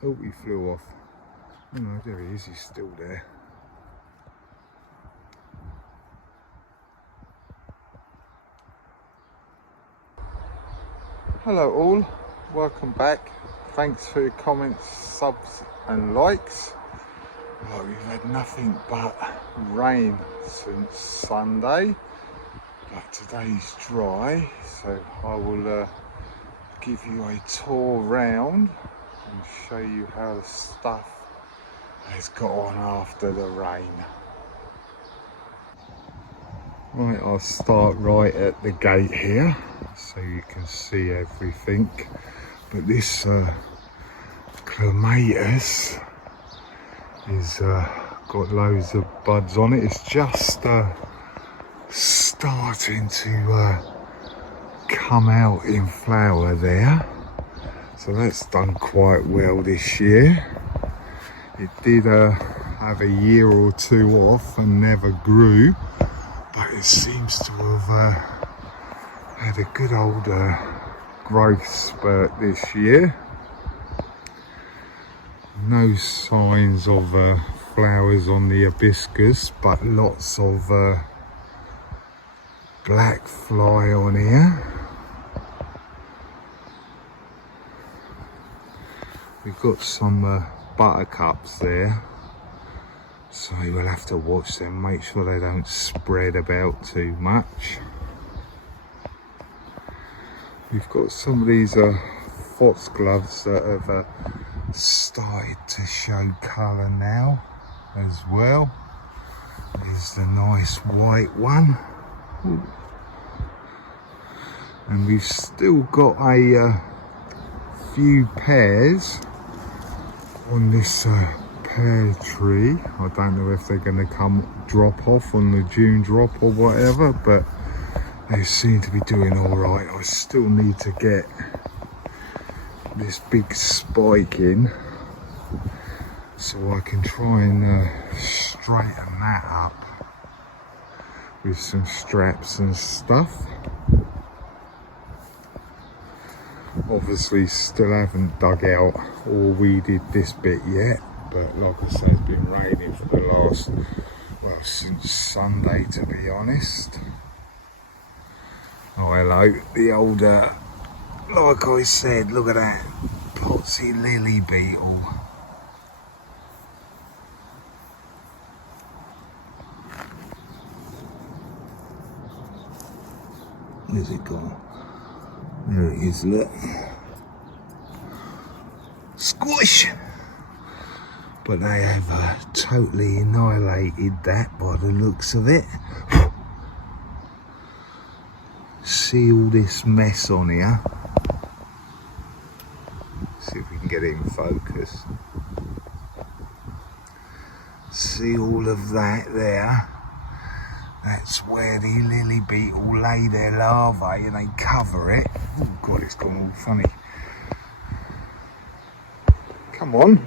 Oh, he flew off. Oh no, there he is, he's still there. Hello all, welcome back. Thanks for your comments, subs and likes. Well, we've had nothing but rain since Sunday, but today's dry, so I will give you a tour round and show you how the stuff has got on after the rain. Right, I'll start right at the gate here so you can see everything. But this clematis is got loads of buds on it. It's just starting to come out in flower there. So that's done quite well this year. It did have a year or two off and never grew, but it seems to have had a good old growth spurt this year. No signs of flowers on the hibiscus, but lots of black fly on here. We've got some buttercups there, so we'll have to watch them, make sure they don't spread about too much. We've got some of these foxgloves that have started to show colour now as well. There's the nice white one. Ooh. And we've still got a few pears on this pear tree. I don't know if they're going to drop off on the June drop or whatever, but they seem to be doing all right. I still need to get this big spike in so I can try and straighten that up with some straps and stuff. Obviously still haven't dug out or weeded this bit yet, but like I say, it's been raining for the last, well, since Sunday, to be honest. Oh, hello, the old, like I said, look at that potsy lily beetle. Where's it gone? There it is, look. Squish! But they have totally annihilated that by the looks of it. See all this mess on here. See if we can get it in focus. See all of that there. That's where the lily beetle lay their larvae and they cover it. Oh God, it's gone all funny. Come on.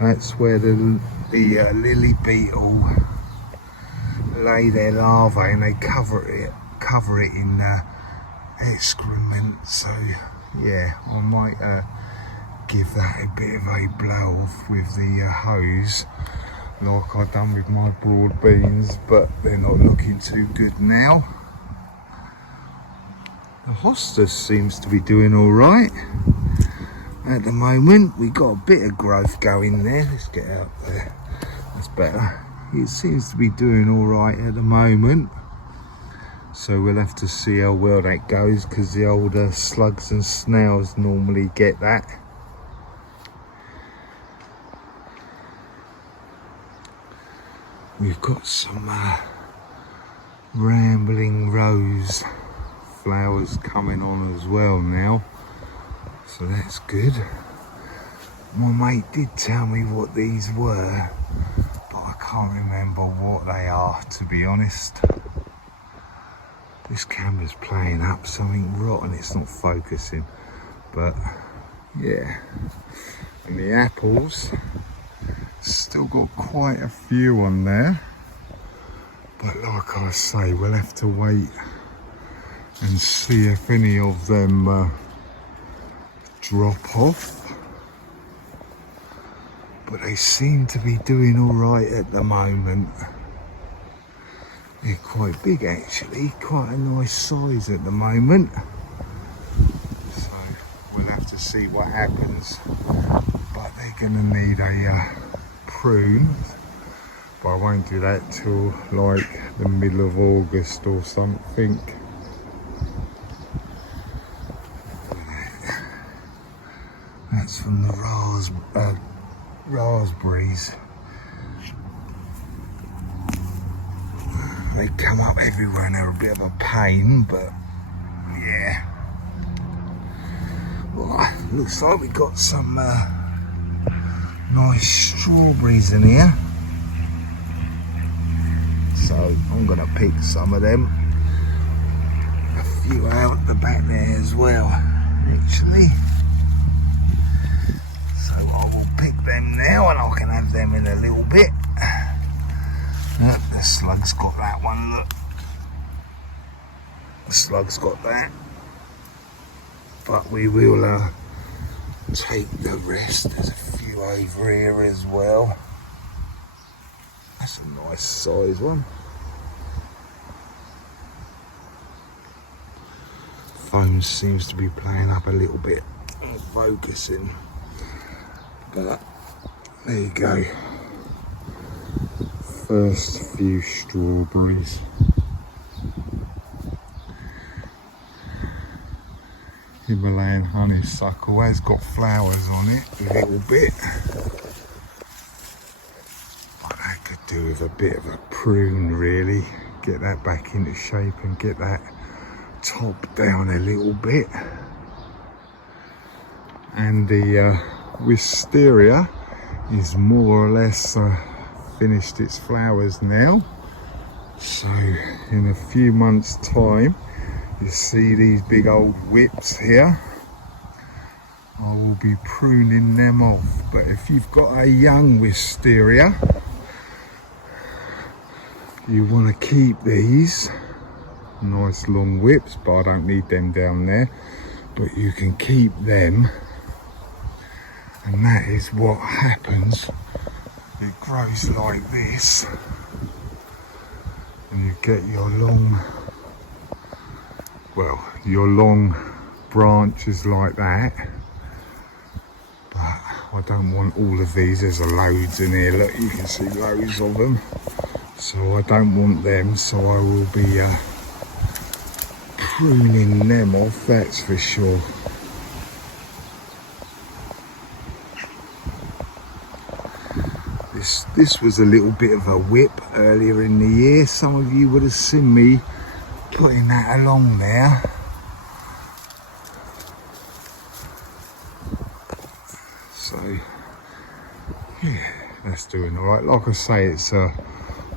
That's where the lily beetle lay their larvae and they cover it in excrement. So yeah, I might give that a bit of a blow off with the hose, like I've done with my broad beans, but they're not looking too good now. The hostas seems to be doing all right at the moment. We got a bit of growth going there. Let's get out there. That's better. It seems to be doing all right at the moment. So we'll have to see how well that goes, because the older slugs and snails normally get that. We've got some rambling rose flowers coming on as well now, so that's good. My mate did tell me what these were, but I can't remember what they are, to be honest. This camera's playing up something rotten, it's not focusing, but yeah. And the apples, still got quite a few on there, but like I say, we'll have to wait and see if any of them drop off, but they seem to be doing all right at the moment. They're quite big actually, quite a nice size at the moment. So we'll have to see what happens. But they're going to need a prune. But I won't do that till like the middle of August or something. That's from the raspberries. They come up everywhere and they're a bit of a pain, but yeah. Well, looks like we got some nice strawberries in here. So I'm gonna pick some of them. A few out the back there as well, actually. So I will pick them now and I can have them in a little bit. Look, the slug's got that one, look. The slug's got that. But we will take the rest. There's a few over here as well. That's a nice size one. Phone seems to be playing up a little bit and focusing. But there you go. First few strawberries. Himalayan honeysuckle has got flowers on it a little bit. But that could do with a bit of a prune really. Get that back into shape and get that top down a little bit. And the wisteria is more or less finished its flowers now, so in a few months time you see these big old whips here. I will be pruning them off. But if you've got a young wisteria, you want to keep these nice long whips, but I don't need them down there, but you can keep them, and that is what happens. It grows like this and you get your long, well, your long branches like that. But I don't want all of these. There's loads in here, look, you can see loads of them, so I don't want them, so I will be pruning them off, that's for sure. This was a little bit of a whip earlier in the year. Some of you would have seen me putting that along there. So yeah, that's doing all right. Like I say, it's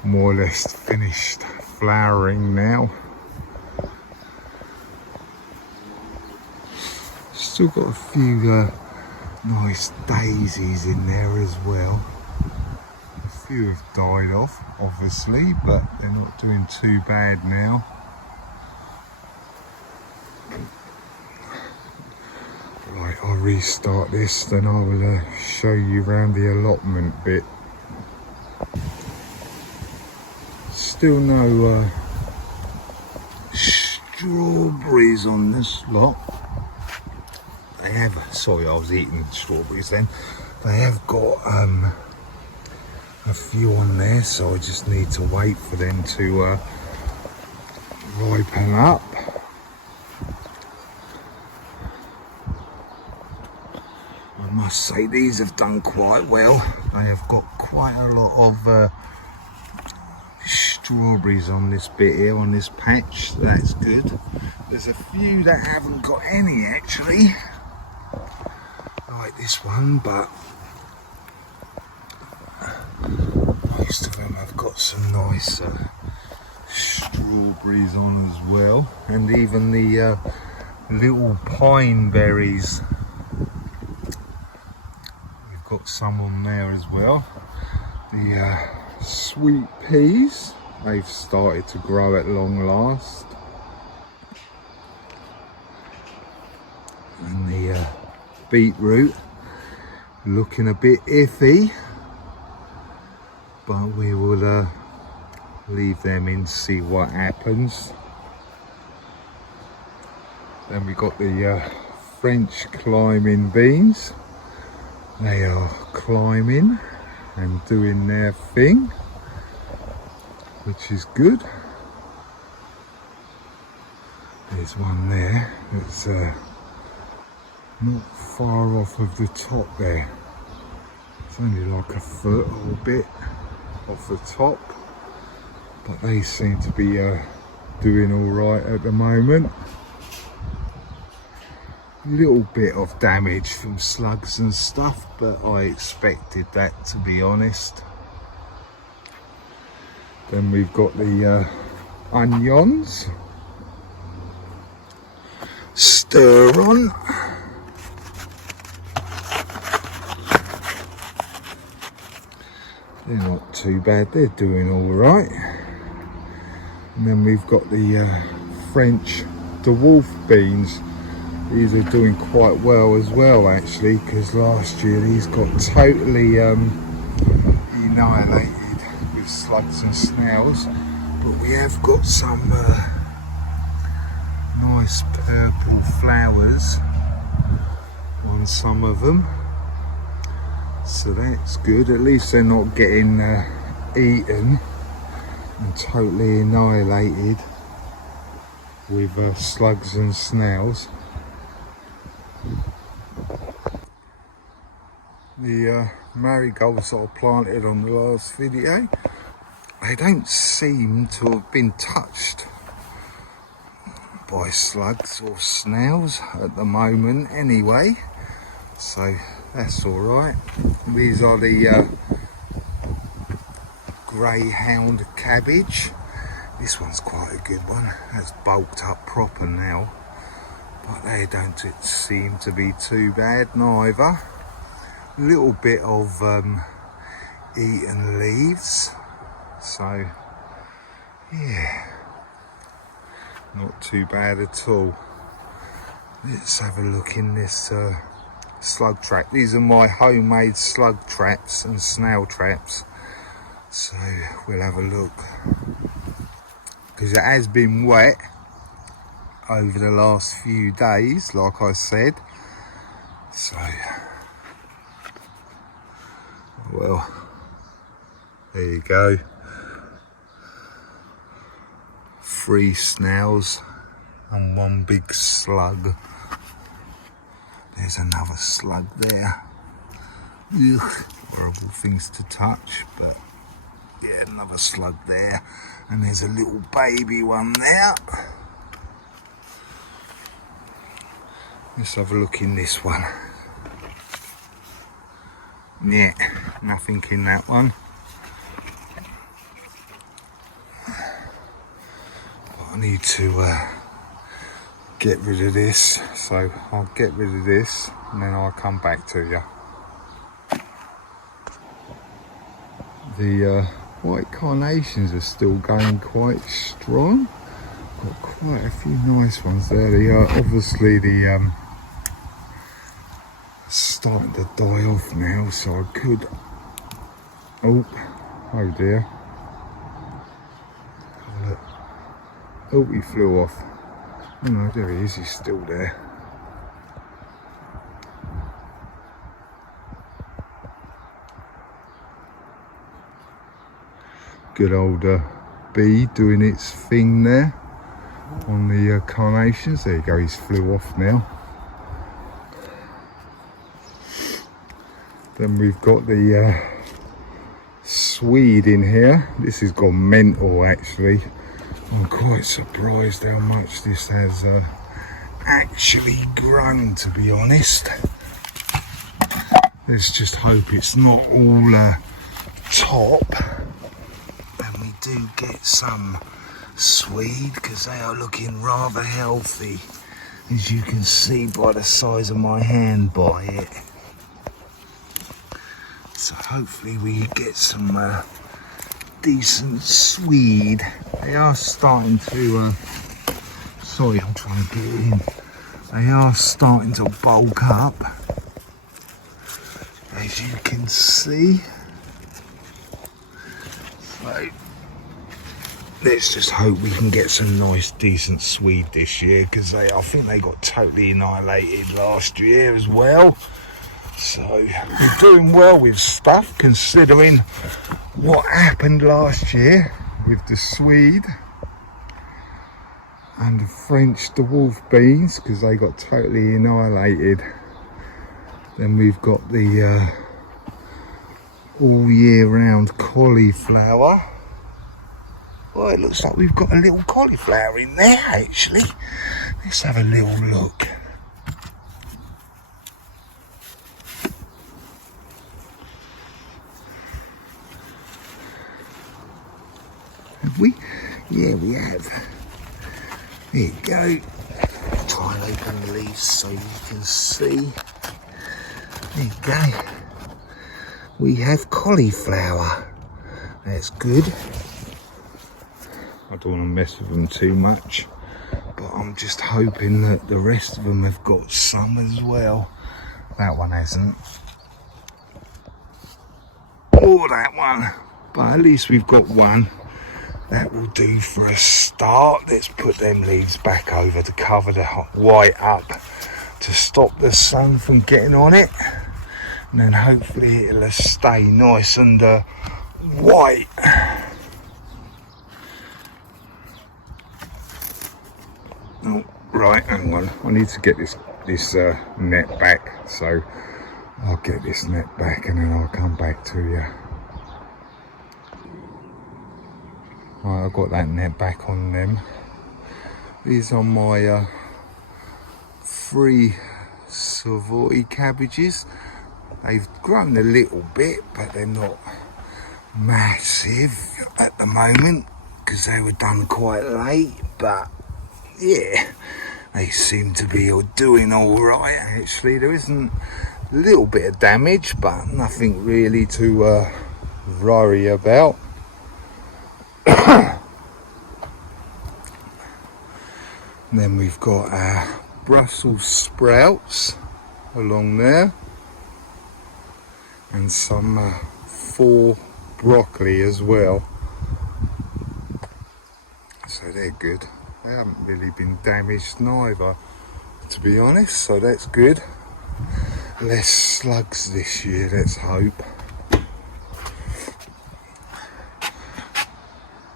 more or less finished flowering now. Still got a few nice daisies in there as well. A few have died off, obviously, but they're not doing too bad now. Right, I'll restart this, then I will show you around the allotment bit. Still no strawberries on this lot. They have, sorry, I was eating strawberries then. They have got a few on there, so I just need to wait for them to ripen up. I must say these have done quite well. They have got quite a lot of strawberries on this bit here, on this patch, so that's good. There's a few that haven't got any actually, like this one, but most of them have got some nice strawberries on as well, and even the little pine berries, we've got some on there as well. The sweet peas, they've started to grow at long last, and the beetroot looking a bit iffy, but we will leave them in, see what happens. Then we got the French climbing beans. They are climbing and doing their thing, which is good. There's one there that's not far off of the top there. It's only like a foot or a bit off the top, but they seem to be doing all right at the moment. Little bit of damage from slugs and stuff, but I expected that, to be honest. Then we've got the onions. Stir on. They're not too bad, they're doing all right. And then we've got the French dwarf beans. These are doing quite well as well, actually, because last year these got totally annihilated with slugs and snails. But we have got some nice purple flowers on some of them, so that's good. At least they're not getting eaten and totally annihilated with slugs and snails. The marigolds that I planted on the last video, they don't seem to have been touched by slugs or snails at the moment anyway, so that's all right. These are the greyhound cabbage. This one's quite a good one. That's bulked up proper now, but they don't seem to be too bad neither. A little bit of eaten leaves, so yeah, not too bad at all. Let's have a look in this slug trap. These are my homemade slug traps and snail traps, so we'll have a look, because it has been wet over the last few days, like I said, so well, there you go. 3 snails and 1 big slug. There's another slug there. Ugh, horrible things to touch, but yeah, another slug there. And there's a little baby one there. Let's have a look in this one. Yeah, nothing in that one. But I need to get rid of this, so I'll get rid of this and then I'll come back to you. The white carnations are still going quite strong. Got quite a few nice ones there. They are obviously the starting to die off now, so I could, oh dear, look. Oh, he flew off. Oh no, there he is, he's still there. Good old bee doing its thing there on the carnations. There you go, he's flew off now. Then we've got the swede in here. This has gone mental, actually. I'm quite surprised how much this has actually grown, to be honest. Let's just hope it's not all top, and we do get some swede, because they are looking rather healthy, as you can see by the size of my hand by it. So hopefully we get some decent swede. They are starting to, sorry, I'm trying to get in. They are starting to bulk up. as you can see. So let's just hope we can get some nice decent swede this year, because I think they got totally annihilated last year as well. So we're doing well with stuff considering what happened last year with the swede and the French dwarf beans, because they got totally annihilated. Then we've got the all year round cauliflower. Well, it looks like we've got a little cauliflower in there actually. Let's have a little look. Have we? Yeah, we have. There you go. Try and open the leaves so you can see. There you go. We have cauliflower. That's good. I don't want to mess with them too much, but I'm just hoping that the rest of them have got some as well. That one hasn't. Or that one. But at least we've got one. That will do for a start. Let's put them leaves back over to cover the white up to stop the sun from getting on it. And then hopefully it'll stay nice and white. Oh, right, hang on. I need to get this net back. So I'll get this net back and then I'll come back to you. Right, I've got that net back on them. These are my 3 Savoy cabbages. They've grown a little bit, but they're not massive at the moment because they were done quite late. But yeah, they seem to be doing all right actually. There isn't a little bit of damage, but nothing really to worry about. And then we've got our Brussels sprouts along there, and some 4 broccoli as well. So they're good. They haven't really been damaged neither, to be honest, so that's good. Less slugs this year, let's hope.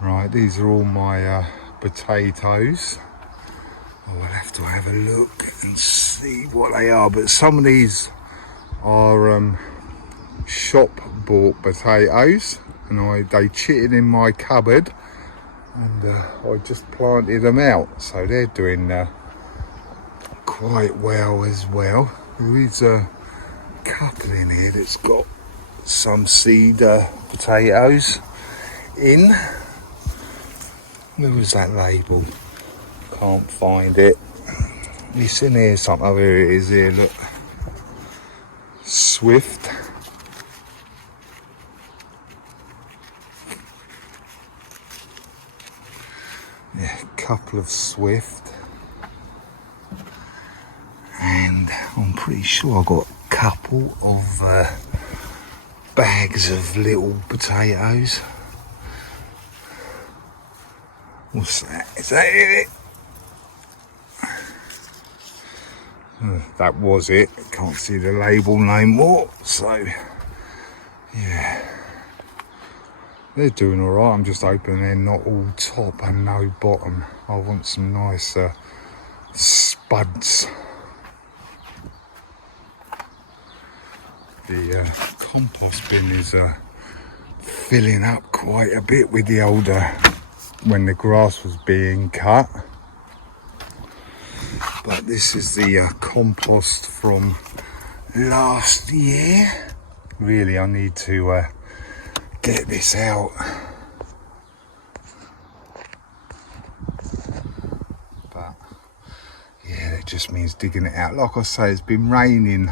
Right, these are all my potatoes. I will have to have a look and see what they are, but some of these are shop bought potatoes, and they chitted in my cupboard, and I just planted them out, so they're doing quite well as well. There is a couple in here that's got some seed potatoes in. Where was that label? Can't find it. It's in here something. Oh, here it is here, look. Swift. Yeah, a couple of Swift. And I'm pretty sure I got a couple of bags of little potatoes. What's that? Is that it? That was it. Can't see the label no more. So, yeah. They're doing alright. I'm just hoping they're not all top and no bottom. I want some nice spuds. The compost bin is filling up quite a bit with the older, when the grass was being cut. But this is the compost from last year. Really, I need to get this out. But yeah, it just means digging it out. Like I say, it's been raining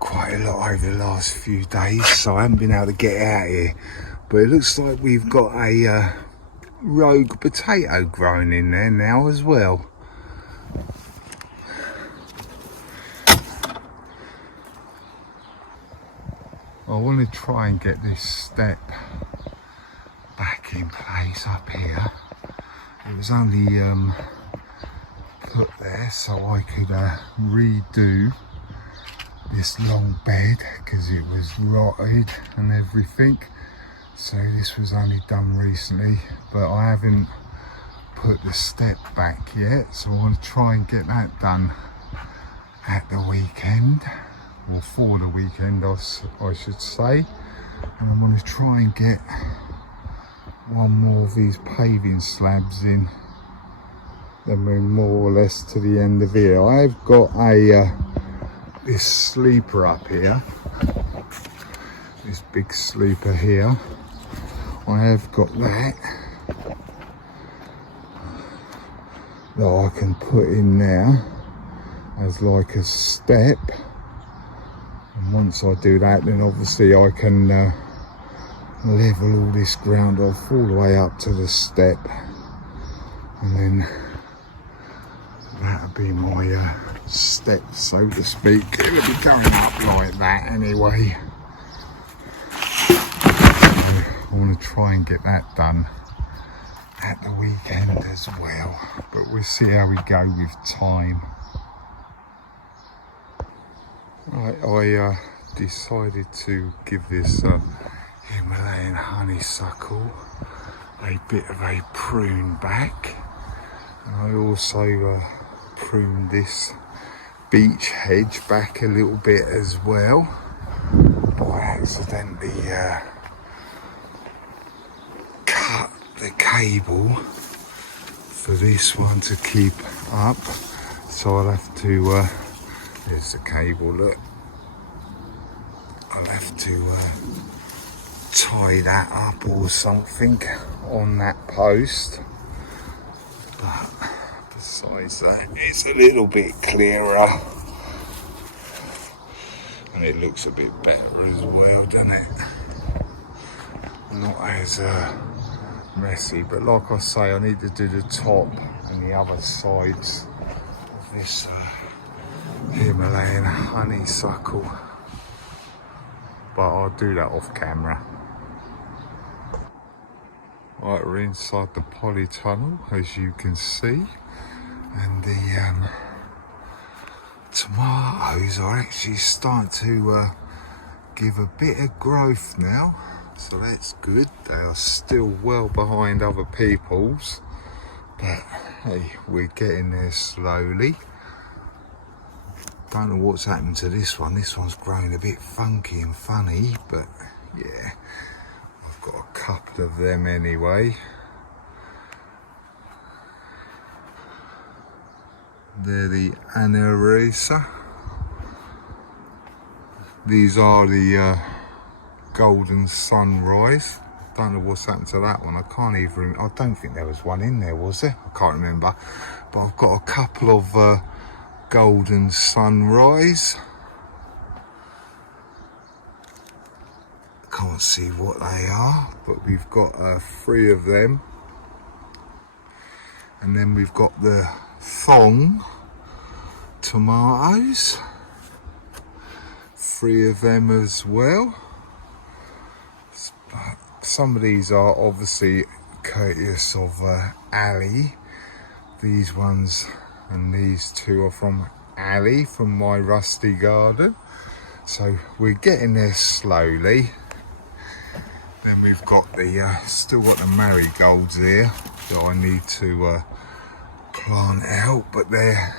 quite a lot over the last few days, so I haven't been able to get out here. But it looks like we've got a rogue potato growing in there now as well. I want to try and get this step back in place up here. It was only put there so I could redo this long bed because it was rotted and everything. So this was only done recently, but I haven't put the step back yet, so I want to try and get that done at the weekend, or for the weekend I should say. And I'm going to try and get one more of these paving slabs in, then we're more or less to the end of here. I've got a this sleeper up here, this big sleeper here. I have got that I can put in there as like a step, and once I do that, then obviously I can level all this ground off all the way up to the step, and then that'll be my step, so to speak. It'll be going up like that anyway. So I want to try and get that done at the weekend as well, but we'll see how we go with time. Right, I decided to give this Himalayan honeysuckle a bit of a prune back, and I also pruned this beech hedge back a little bit as well. I accidentally cut the cable for this one to keep up, so I'll have to there's the cable, look. I'll have to tie that up or something on that post, but besides that, it's a little bit clearer and it looks a bit better as well, doesn't it? Not as messy, but like I say, I need to do the top and the other sides of this Himalayan honeysuckle, but I'll do that off camera. Right, we're inside the polytunnel, as you can see, and the tomatoes are actually starting to give a bit of growth now, so that's good. They are still well behind other people's, but hey, we're getting there slowly. Don't know what's happened to this one. This one's grown a bit funky and funny, but yeah, I've got a couple of them anyway. They're the Anarisa. These are the Golden Sunrise. Don't know what's happened to that one. I can't even, I don't think there was one in there, was there? I can't remember. But I've got a couple of Golden Sunrise. Can't see what they are, but we've got 3 of them. And then we've got the Thong tomatoes, 3 of them as well. Some of these are obviously courteous of Ali. These ones and these 2 are from Ali, from my rusty garden. So we're getting there slowly. Then we've got the still got the marigolds here that I need to plant out, but they're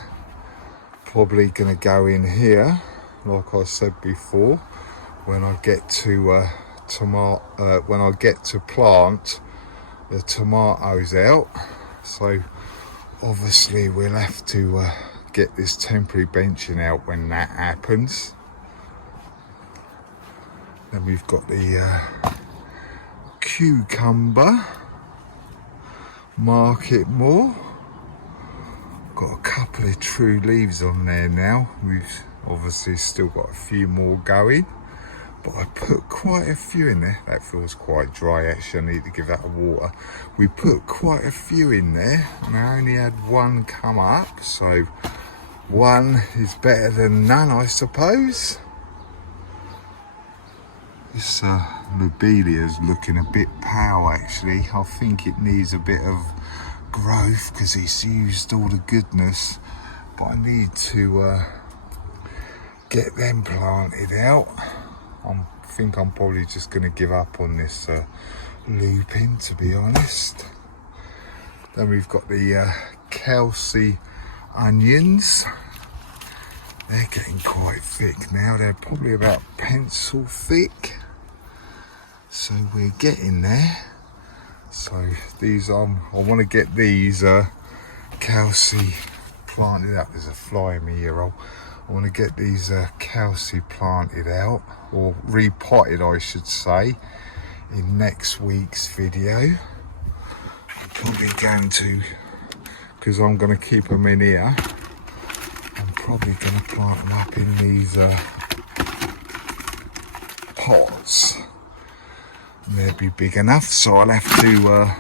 probably going to go in here, like I said before, when I get to when I get to plant the tomatoes out. So obviously we'll have to get this temporary benching out when that happens. Then we've got the cucumber, market more. Got a couple of true leaves on there now. We've obviously still got a few more going, but I put quite a few in there. That feels quite dry actually, I need to give that a water. We put quite a few in there and I only had 1 come up, so 1 is better than none, I suppose. This lobelia is looking a bit pale actually. I think it needs a bit of growth because it's used all the goodness, but I need to get them planted out. I think I'm probably just going to give up on this looping, to be honest. Then we've got the Kelsey onions. They're getting quite thick now. They're probably about pencil thick. So we're getting there. So these I want to get these Kelsey planted out. There's a fly in my ear roll. I want to get these Kelsey planted out, or repotted I should say, in next week's video. I'm probably going to, because I'm going to keep them in here, I'm probably going to plant them up in these pots. And they'll be big enough, so I'll have to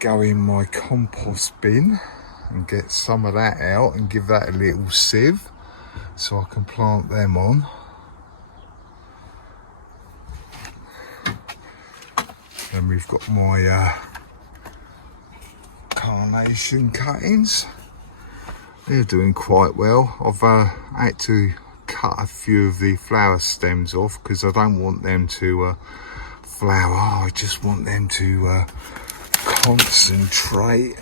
go in my compost bin and get some of that out and give that a little sieve so I can plant them on. Then we've got my carnation cuttings. They're doing quite well. I've had to cut a few of the flower stems off because I don't want them to flower. I just want them to concentrate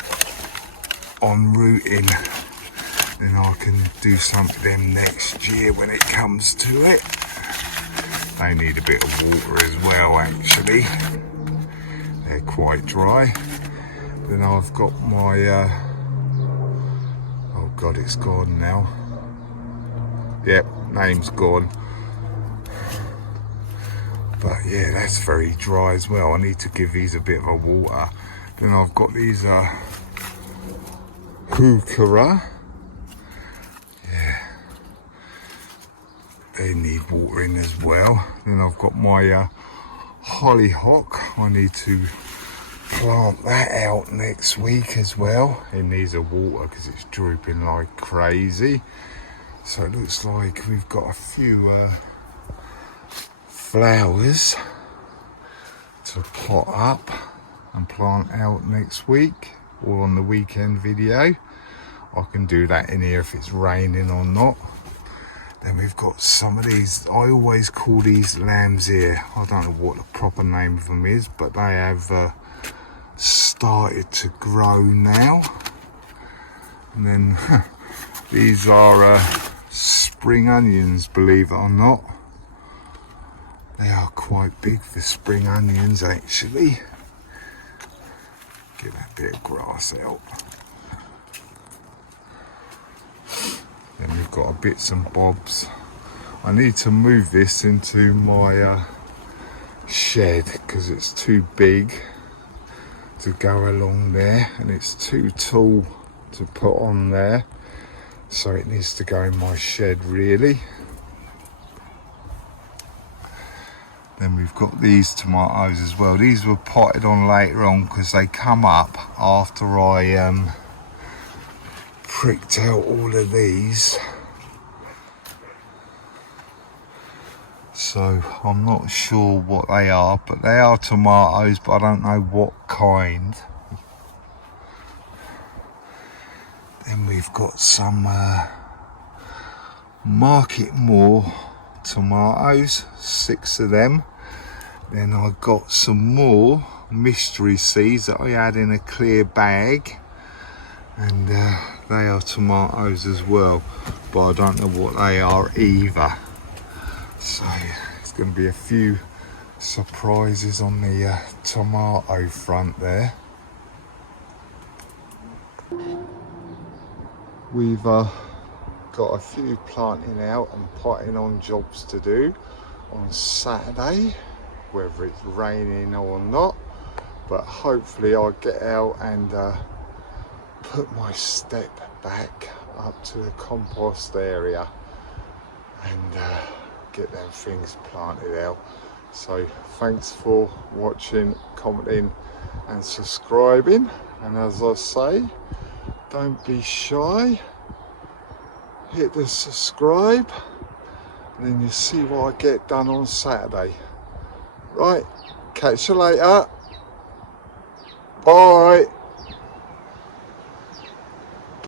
on rooting. Then I can do something to them next year when it comes to it. They need a bit of water as well actually. They're quite dry. Then I've got my oh god, it's gone now. Yep, name's gone. But yeah, that's very dry as well. I need to give these a bit of a water. Then I've got these heuchera. Yeah, they need watering as well. Then I've got my hollyhock. I need to plant that out next week as well. It needs a water because it's drooping like crazy. So it looks like we've got a few flowers to pot up and plant out next week or on the weekend video. I can do that in here if it's raining or not. Then we've got some of these, I always call these lamb's ear. I don't know what the proper name of them is, but they have started to grow now. And then these are spring onions, believe it or not. They are quite big for spring onions actually. Get that bit of grass out. Then we've got our bits and bobs. I need to move this into my shed because it's too big to go along there and it's too tall to put on there. So it needs to go in my shed really. Then we've got these tomatoes as well. These were potted on later on because they come up after I pricked out all of these. So I'm not sure what they are, but they are tomatoes, but I don't know what kind. Then we've got some Market More tomatoes, 6 of them. Then I got some more mystery seeds that I had in a clear bag, and they are tomatoes as well, but I don't know what they are either. So it's going to be a few surprises on the tomato front there. We've got a few planting out and potting on jobs to do on Saturday, whether it's raining or not, but hopefully I'll get out and put my step back up to the compost area and get them things planted out. So thanks for watching, commenting and subscribing, and as I say, don't be shy, hit the subscribe and then you see what I get done on Saturday. Right, catch you later. Bye.